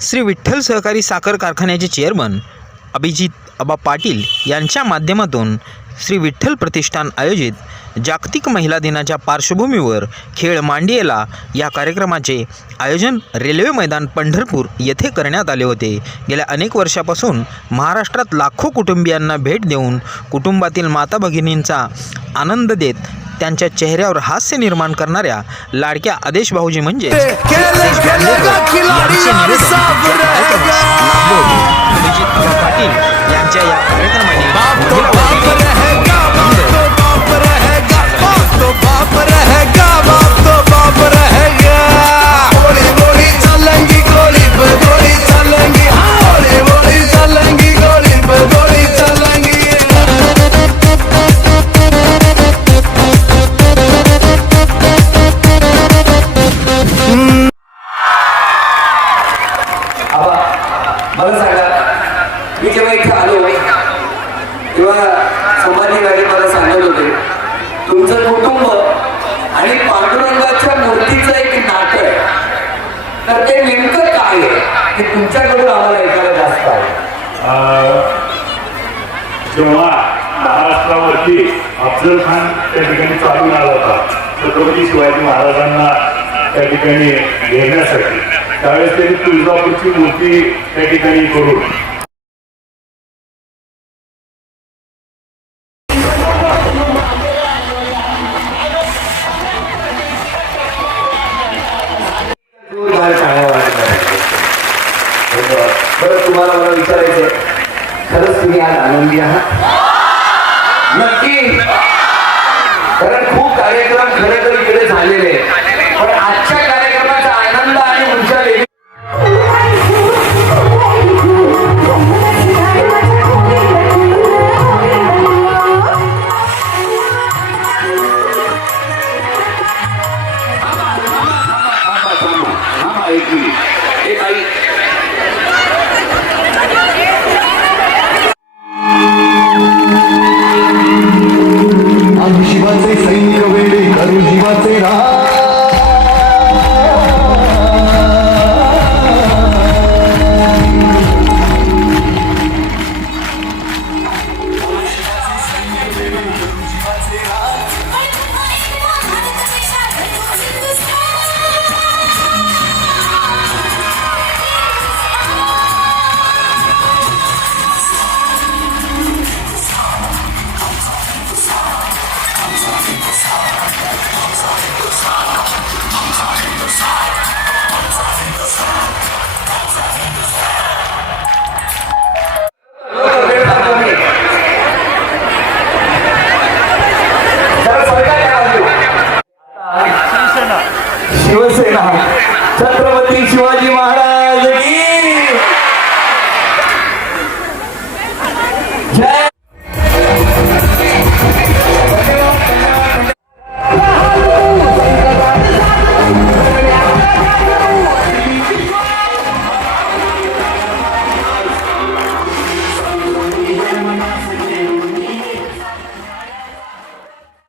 श्री विठ्ठल सहकारी साखर कारखान्याचे चेअरमन अभिजित अबा पाटील यांच्या माध्यमातून श्री विठ्ठल प्रतिष्ठान आयोजित जागतिक महिला दिनाच्या पार्श्वभूमीवर खेळ मांडियेला या कार्यक्रमाचे आयोजन रेल्वे मैदान पंढरपूर येथे करण्यात आले होते. गेल्या अनेक वर्षापासून महाराष्ट्रात लाखो कुटुंबियांना भेट देऊन कुटुंबातील माता भगिनींचा आनंद देत त्यांच्या चेहऱ्यावर हास्य निर्माण करणाऱ्या लाडक्या आदेश भाऊजी म्हणजे यांचे निवेदन मला सांगा मी जेव्हा इथे आलो तेव्हा समाधीवाले मला सांगत होते तुमचं कुटुंब आणि पांडुरंगाच्या मूर्तीचं एक नातं आहे. तर ते नेमकं काय आहे? हे तुमच्याकडून आम्हाला ऐकायला जास्त आहे. जेव्हा महाराष्ट्रावरती अफजल खान त्या ठिकाणी चालून आला होता छत्रपती शिवाजी महाराजांना त्या ठिकाणी घेण्यासाठी त्यावेळेस त्यांनी तुळजापूरची मूर्ती त्या ठिकाणी करून. जोरदार तुम्हाला मला विचारायचं खरंच तुम्ही आज आनंदी आहात? नक्की. कारण खूप कार्यक्रम खरं तर इकडे शिवसेना. छत्रपती शिवाजी महाराज.